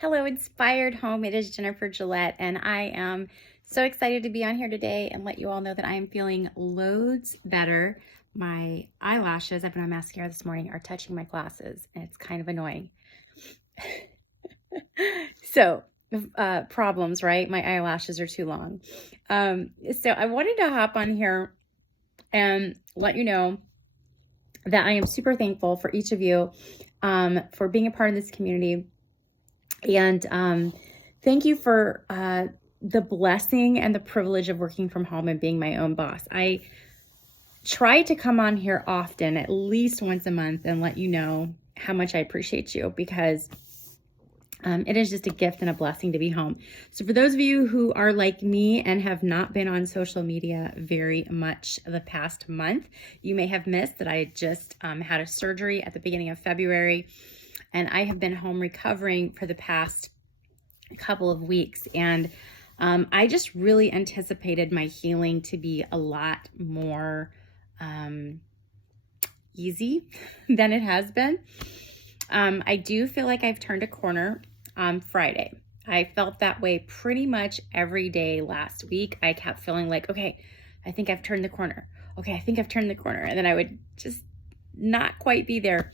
Hello, Inspired Home. It is Jennifer Gillette, and I am so excited to be on here today and let you all know that I am feeling loads better. My eyelashes, I've been on mascara this morning, are touching my glasses, and it's kind of annoying. So, problems, right? My eyelashes are too long. So I wanted to hop on here and let you know that I am super thankful for each of you for being a part of this community. And thank you for the blessing and the privilege of working from home and being my own boss. I try to come on here often, at least once a month, and let you know how much I appreciate you, because it is just a gift and a blessing to be home. So for those of you who are like me and have not been on social media very much the past month, you may have missed that I just had a surgery at the beginning of February. And I have been home recovering for the past couple of weeks. And I just really anticipated my healing to be a lot more easy than it has been. I do feel like I've turned a corner on Friday. I felt that way pretty much every day last week. I kept feeling like, okay, I think I've turned the corner. Okay, I think I've turned the corner. And then I would just not quite be there.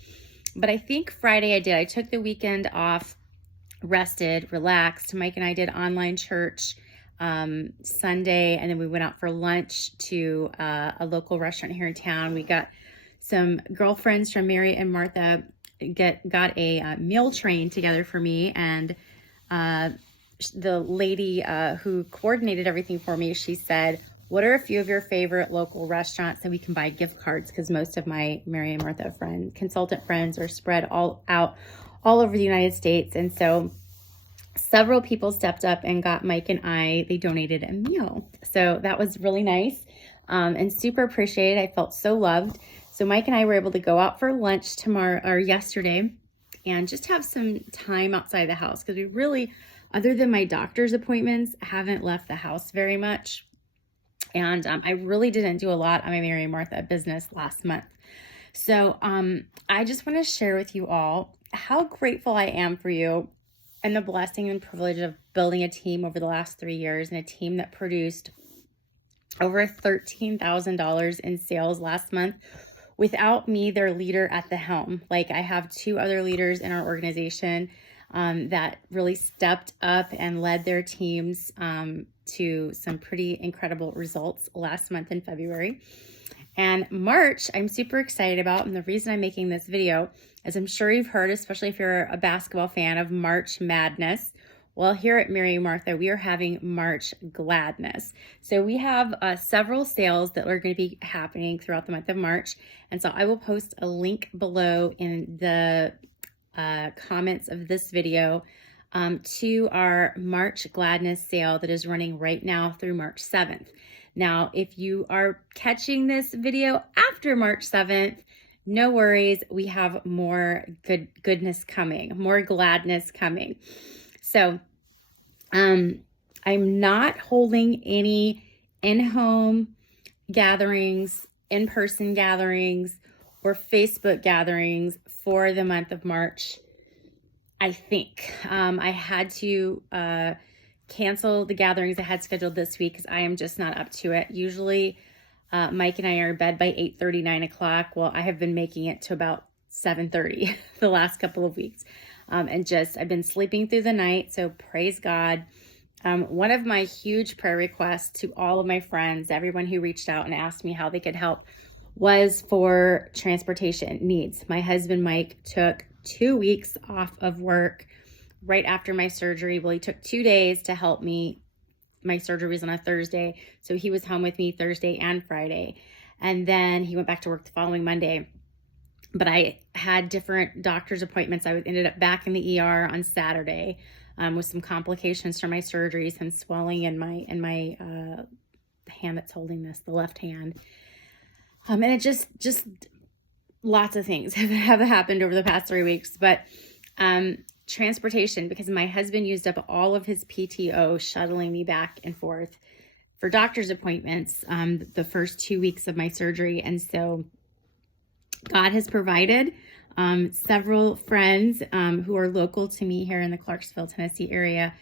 But I think Friday I did. I took the weekend off, rested, relaxed. Mike and I did online church Sunday, and then we went out for lunch to a local restaurant here in town. We got some girlfriends from Mary and Martha got a meal train together for me, and the lady who coordinated everything for me, she said, what are a few of your favorite local restaurants that we can buy gift cards? Because most of my Mary and Martha consultant friends are spread all over the United States. And so several people stepped up and got Mike and they donated a meal. So that was really nice and super appreciated. I felt so loved. So Mike and I were able to go out for lunch yesterday and just have some time outside the house, because we really, other than my doctor's appointments, haven't left the house very much. And I really didn't do a lot on my Mary and Martha business last month. So I just want to share with you all how grateful I am for you and the blessing and privilege of building a team over the last 3 years, and a team that produced over $13,000 in sales last month without me, their leader at the helm. Like, I have 2 other leaders in our organization that really stepped up and led their teams to some pretty incredible results last month in February. And March, I'm super excited about, and the reason I'm making this video is I'm sure you've heard, especially if you're a basketball fan, of March Madness. Well, here at Mary and Martha, we are having March Gladness. So we have several sales that are going to be happening throughout the month of March. And so I will post a link below in the comments of this video to our March Gladness sale that is running right now through March 7th. Now, if you are catching this video after March 7th, no worries. We have more goodness coming, more gladness coming. So I'm not holding any in-home gatherings, in-person gatherings, or Facebook gatherings for the month of March. I think I had to cancel the gatherings I had scheduled this week because I am just not up to it. Usually Mike and I are in bed by 8:30, 9 o'clock. Well, I have been making it to about 7:30 the last couple of weeks. And I've been sleeping through the night. So praise God. One of my huge prayer requests to all of my friends, everyone who reached out and asked me how they could help, was for transportation needs. My husband, Mike, took 2 weeks off of work right after my surgery. Well, he took 2 days to help me. My surgery was on a Thursday, so he was home with me Thursday and Friday. And then he went back to work the following Monday. But I had different doctor's appointments. I ended up back in the ER on Saturday with some complications from my surgery, some swelling in my hand that's holding this, the left hand. And it just lots of things have happened over the past 3 weeks. But transportation, because my husband used up all of his PTO shuttling me back and forth for doctor's appointments the first 2 weeks of my surgery. And so God has provided. several friends who are local to me here in the Clarksville, Tennessee area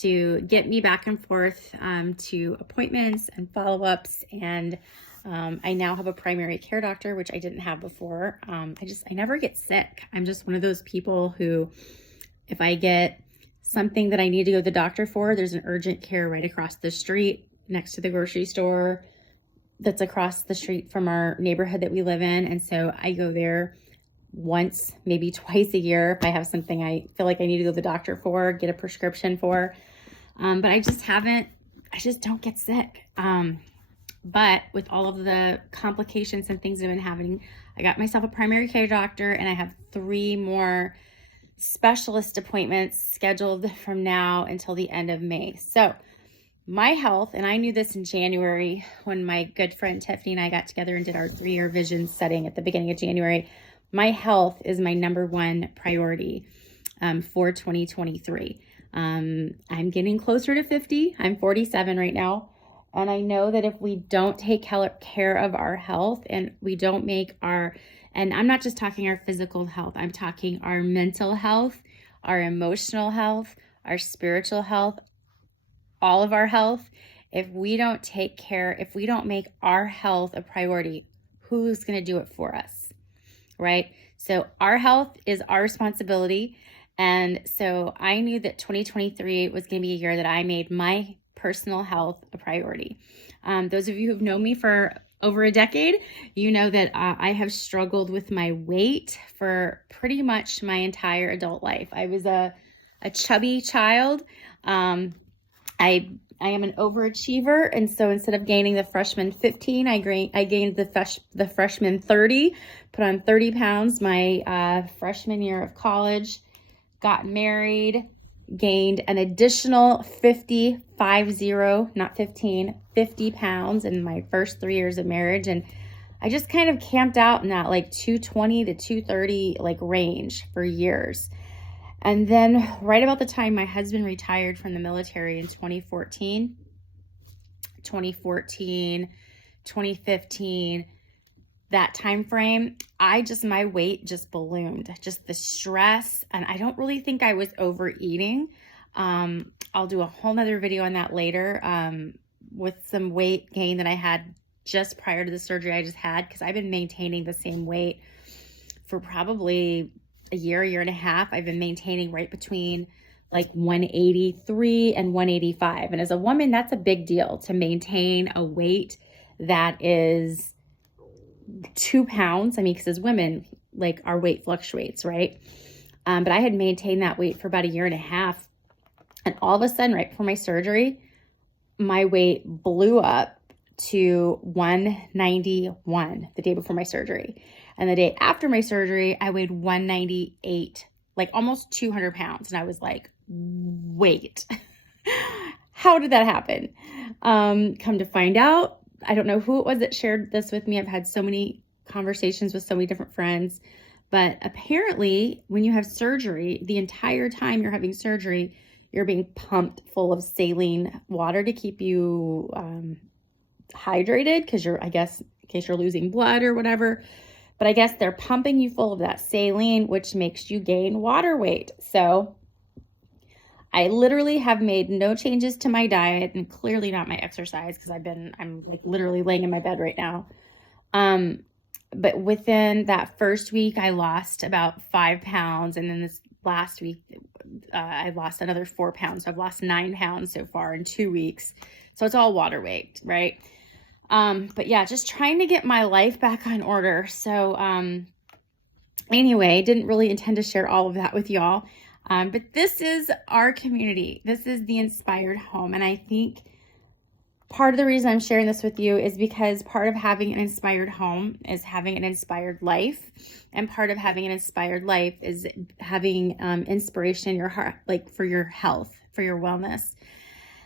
to get me back and forth to appointments and follow-ups. And I now have a primary care doctor, which I didn't have before. I never get sick. I'm just one of those people who, if I get something that I need to go to the doctor for, there's an urgent care right across the street next to the grocery store that's across the street from our neighborhood that we live in. And so I go there once, maybe twice a year if I have something I feel like I need to go to the doctor for, get a prescription for. But I just don't get sick. But with all of the complications and things I've been having, I got myself a primary care doctor, and I have 3 more specialist appointments scheduled from now until the end of May. So my health, and I knew this in January when my good friend Tiffany and I got together and did our 3-year vision setting at the beginning of January. My health is my number 1 priority for 2023. I'm getting closer to 50. I'm 47 right now. And I know that if we don't take care of our health and we don't make and I'm not just talking our physical health, I'm talking our mental health, our emotional health, our spiritual health, all of our health. If we don't make our health a priority, who's going to do it for us? Right? So our health is our responsibility. And so I knew that 2023 was going to be a year that I made my personal health a priority. Those of you who've known me for over a decade, you know that I have struggled with my weight for pretty much my entire adult life. I was a chubby child. I am an overachiever, and so instead of gaining the freshman 15, I gained the freshman 30, put on 30 pounds my freshman year of college, got married, gained an additional 50 pounds in my first 3 years of marriage. And I just kind of camped out in that like 220 to 230 like range for years. And then right about the time my husband retired from the military in 2015, that time frame, my weight just ballooned, just the stress. And I don't really think I was overeating. I'll do a whole nother video on that later, with some weight gain that I had just prior to the surgery I just had, because I've been maintaining the same weight for probably a year and a half. I've been maintaining right between like 183 and 185. And as a woman, that's a big deal to maintain a weight that is 2 pounds. I mean, because as women, like our weight fluctuates, right? But I had maintained that weight for about a year and a half. And all of a sudden, right before my surgery, my weight blew up to 191 the day before my surgery. And the day after my surgery, I weighed 198, like almost 200 pounds. And I was like, wait, how did that happen? Come to find out, I don't know who it was that shared this with me. I've had so many conversations with so many different friends, but apparently when you have surgery, the entire time you're having surgery, you're being pumped full of saline water to keep you hydrated, because I guess in case you're losing blood or whatever. But I guess they're pumping you full of that saline, which makes you gain water weight. So I literally have made no changes to my diet, and clearly not my exercise, because I'm like literally laying in my bed right now. But within that first week, I lost about 5 pounds. And then this last week, I lost another 4 pounds. So I've lost 9 pounds so far in 2 weeks. So it's all water weight, right? But yeah, just trying to get my life back on order. So anyway, didn't really intend to share all of that with y'all. But this is our community. This is the Inspired Home. And I think part of the reason I'm sharing this with you is because part of having an inspired home is having an inspired life. And part of having an inspired life is having inspiration in your heart, like for your health, for your wellness.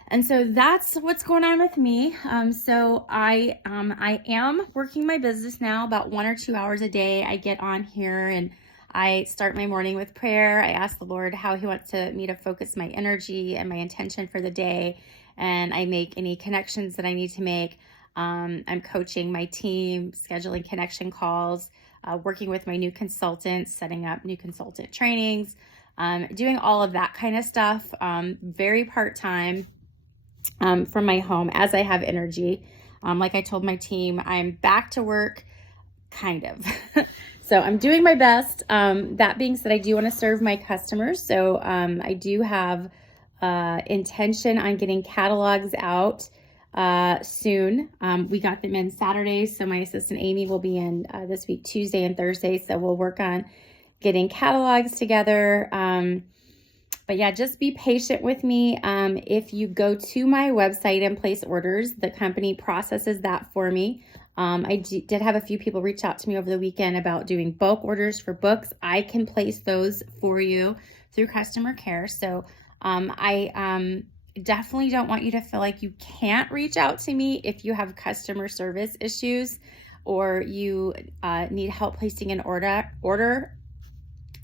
And so that's what's going on with me. So I am working my business now about 1 or 2 hours a day. I get on here and I start my morning with prayer. I ask the Lord how he wants me to focus my energy and my intention for the day. And I make any connections that I need to make. I'm coaching my team, scheduling connection calls, working with my new consultants, setting up new consultant trainings, doing all of that kind of stuff, very part-time from my home as I have energy. Like I told my team, I'm back to work, kind of. So I'm doing my best. That being said, I do want to serve my customers. So I do have intention on getting catalogs out soon. We got them in Saturday, so my assistant Amy will be in this week, Tuesday and Thursday. So we'll work on getting catalogs together. But yeah, just be patient with me. If you go to my website and place orders, the company processes that for me. I did have a few people reach out to me over the weekend about doing bulk orders for books. I can place those for you through customer care. So I definitely don't want you to feel like you can't reach out to me if you have customer service issues or you need help placing an order.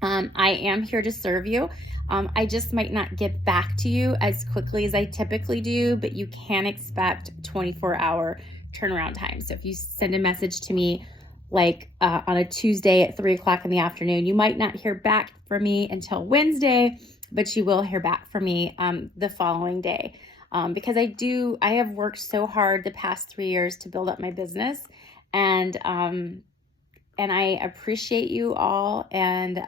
I am here to serve you. I just might not get back to you as quickly as I typically do, but you can expect 24-hour turnaround time. So if you send a message to me like on a Tuesday at 3 o'clock in the afternoon, you might not hear back from me until Wednesday, but you will hear back from me the following day. Because I have worked so hard the past 3 years to build up my business, and I appreciate you all, and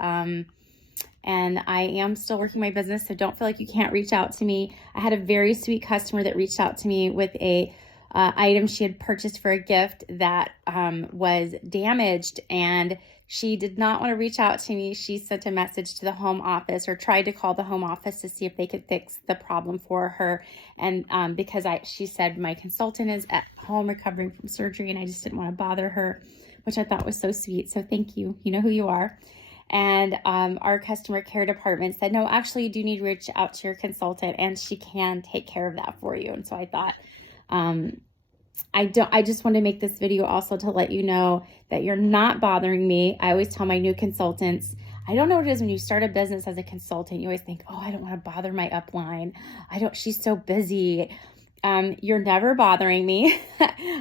I am still working my business, so don't feel like you can't reach out to me. I had a very sweet customer that reached out to me with a item she had purchased for a gift that was damaged, and she did not want to reach out to me. She sent a message to the home office, or tried to call the home office to see if they could fix the problem for her. And because she said my consultant is at home recovering from surgery, and I just didn't want to bother her, which I thought was so sweet. So thank you. You know who you are. And our customer care department said, no, actually, you do need to reach out to your consultant, and she can take care of that for you. And so I thought, I just want to make this video also to let you know that you're not bothering me. I always tell my new consultants, I don't know what it is when you start a business as a consultant, you always think, oh, I don't want to bother my upline. She's so busy. You're never bothering me.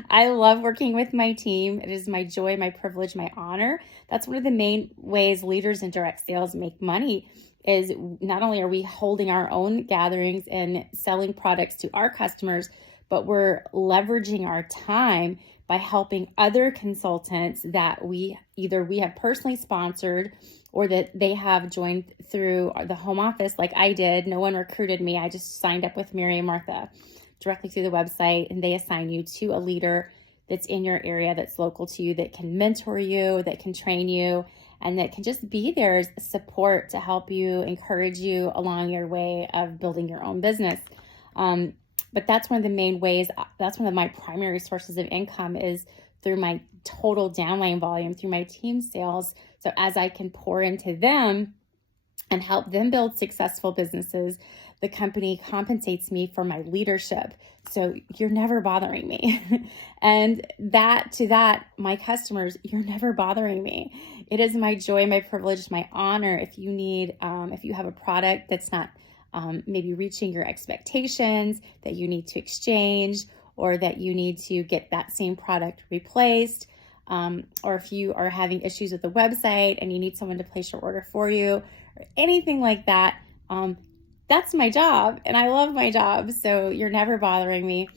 I love working with my team. It is my joy, my privilege, my honor. That's one of the main ways leaders in direct sales make money, is not only are we holding our own gatherings and selling products to our customers, but we're leveraging our time by helping other consultants that we have personally sponsored, or that they have joined through the home office like I did. No one recruited me. I just signed up with Mary and Martha directly through the website, and they assign you to a leader that's in your area, that's local to you, that can mentor you, that can train you, and that can just be there as support to help you, encourage you along your way of building your own business. But that's one of the main ways, that's one of my primary sources of income, is through my total downline volume, through my team sales. So as I can pour into them and help them build successful businesses, the company compensates me for my leadership. So you're never bothering me. And my customers, you're never bothering me. It is my joy, my privilege, my honor. If you need, if you have a product that's not maybe reaching your expectations, that you need to exchange, or that you need to get that same product replaced, or if you are having issues with the website and you need someone to place your order for you, or anything like that, that's my job, and I love my job. So you're never bothering me.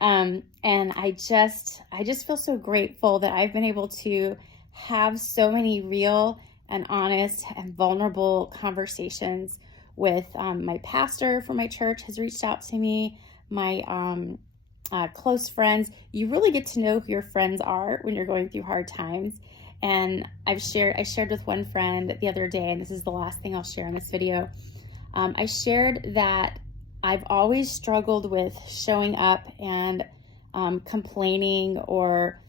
And I just feel so grateful that I've been able to have so many real and honest and vulnerable conversations with my pastor for my church has reached out to me, my close friends. You really get to know who your friends are when you're going through hard times. And I shared with one friend the other day, and this is the last thing I'll share in this video. I shared that I've always struggled with showing up and complaining, or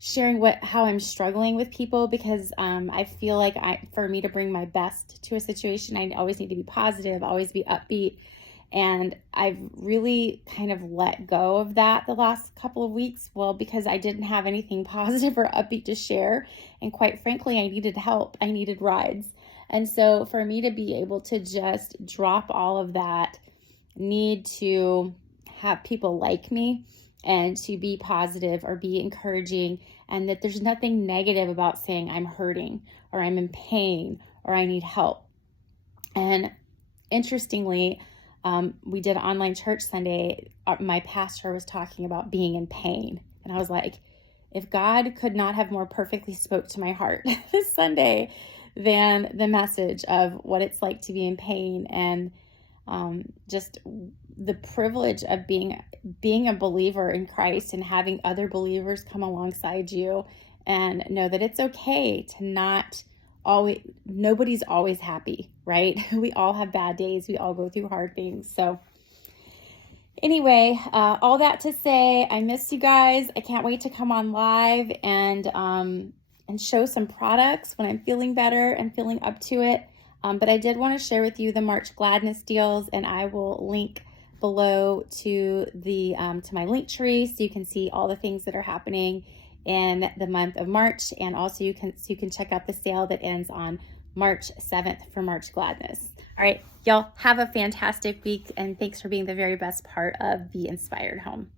sharing how I'm struggling with people, because I feel like for me to bring my best to a situation, I always need to be positive, always be upbeat. And I've really kind of let go of that the last couple of weeks. Well, because I didn't have anything positive or upbeat to share. And quite frankly, I needed help. I needed rides. And so for me to be able to just drop all of that need to have people like me, and to be positive or be encouraging, and that there's nothing negative about saying I'm hurting or I'm in pain or I need help. And interestingly, we did online church Sunday. My pastor was talking about being in pain. And I was like, if God could not have more perfectly spoke to my heart this Sunday than the message of what it's like to be in pain, and just the privilege of being a believer in Christ and having other believers come alongside you and know that it's okay to not always, nobody's always happy, right? We all have bad days. We all go through hard things. So anyway, all that to say, I miss you guys. I can't wait to come on live and show some products when I'm feeling better and feeling up to it. But I did want to share with you the March Gladness deals, and I will link below to the to my link tree so you can see all the things that are happening in the month of March, and also you can check out the sale that ends on March 7th for March Gladness. All right, y'all have a fantastic week, and thanks for being the very best part of the Inspired Home.